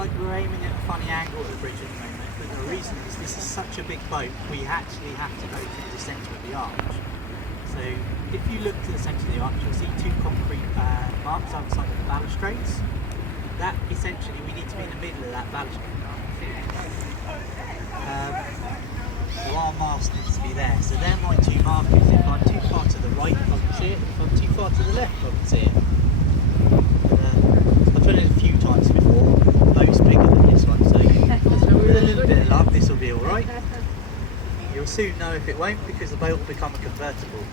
like we're aiming at a funny angle at the bridge at the moment, but the reason is this is such a big boat, we actually have to go through the centre of the arch. So if you look to the centre of the arch, you'll see two concrete marks outside of the balustrades. That essentially, we need to be in the middle of that balustrade. So our mast needs to be there. So they're my two markers. If I'm too far to the right, I can see it. If I'm too far to the left, I can see it. I've done it a few times before. Boat's bigger than this one, so with a little bit of luck, this will be alright. You'll soon know if it won't, because the boat will become a convertible.